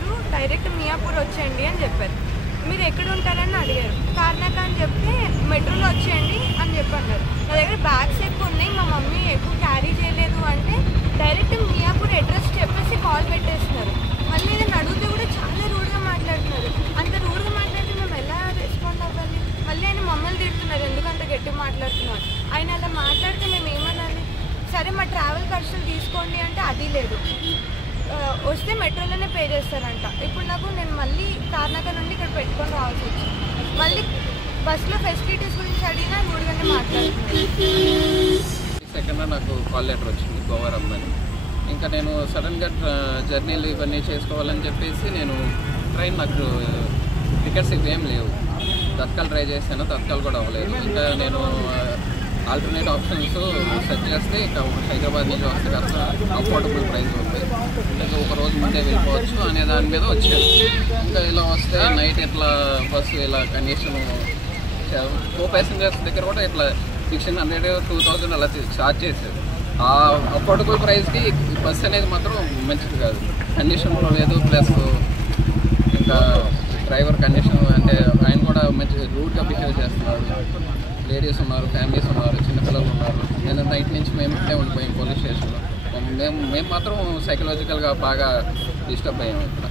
అన్నారు, డైరెక్ట్ మియాపూర్ వచ్చేయండి అని చెప్పారు. మీరు ఎక్కడ ఉంటారని అడిగారు. తార్నాక అని చెప్తే మెట్రోలో వచ్చేయండి అని చెప్పి అన్నారు. నా దగ్గర బ్యాగ్స్ ఎక్కువ ఉన్నాయి, మా మమ్మీ ఎక్కువ క్యారీ చేయలేదు అంటే డైరెక్ట్ మియాపూర్ అడ్రస్ చెప్పేసి కాల్ పెట్టేస్తున్నారు. మళ్ళీ ఏదైనా అడిగితే కూడా చాలా రూడ్గా మాట్లాడుతున్నారు. అంత రూడ్గా మాట్లాడితే మేము ఎలా రెస్పాండ్ అవ్వాలి? మళ్ళీ ఆయన మమ్మల్ని తిడుతున్నారు, ఎందుకంత గట్టిగా మాట్లాడుతున్నారు. ఆయన అలా మాట్లాడితే మేము ఏమనాలి? సరే మా ట్రావెల్ ఖర్చులు తీసుకోండి అంటే అది లేదు, వస్తే మెట్రోలోనే పే చేస్తారంట. ఇప్పుడు నేను మళ్ళీ తార్నాక నుండి ఇక్కడ పెట్టుకొని రావాల్సి వచ్చింది. మళ్ళీ బస్సులో ఫెసిలిటీస్ గురించి అడిగినా రూడ్గానే మాట్లాడుతున్నారు. సెకండ్ నాకు కాల్ లెటర్ వచ్చింది గోవా రమ్మని. ఇంకా నేను సడన్గా జర్నీలు ఇవన్నీ చేసుకోవాలని చెప్పేసి నేను నాకు టికెట్స్ ఇవేం లేవు. తత్కాల్ ట్రై చేశాను, తత్కాల్ కూడా అవ్వలేదు. ఇంకా నేను ఆల్టర్నేట్ ఆప్షన్స్ సెర్చ్ చేస్తే ఇంకా హైదరాబాద్ నుంచి వస్తే కాస్త అఫోర్డబుల్ ప్రైస్ ఉంది, ఇంకా ఒక రోజు ముందే వెళ్ళిపోవచ్చు అనే దాని మీద వచ్చాను. ఇంకా ఇలా వస్తే నైట్ ఇట్లా బస్సు ఇలా కండిషన్ కో ప్యాసింజర్స్ దగ్గర కూడా ఇట్లా 1600, 2000 అలా ఛార్జ్ చేశారు. ఆ అఫోర్డబుల్ ప్రైస్కి బస్సు అనేది మాత్రం మంచిది కాదు, కండిషన్లో లేదు. ప్లస్ ఇంకా డ్రైవర్ కండిషన్ అంటే ఆయన కూడా మంచి రూట్గా బిహేవ్ చేస్తున్నారు. లేడీస్ ఉన్నారు, ఫ్యామిలీస్ ఉన్నారు, చిన్నపిల్లలు ఉన్నారు. నేను నైట్ నుంచి మేము ఇక్కడే ఉండిపోయాం పోలీస్ స్టేషన్లో. మేము మాత్రం సైకలాజికల్గా బాగా డిస్టర్బ్ అయ్యాము ఇక్కడ.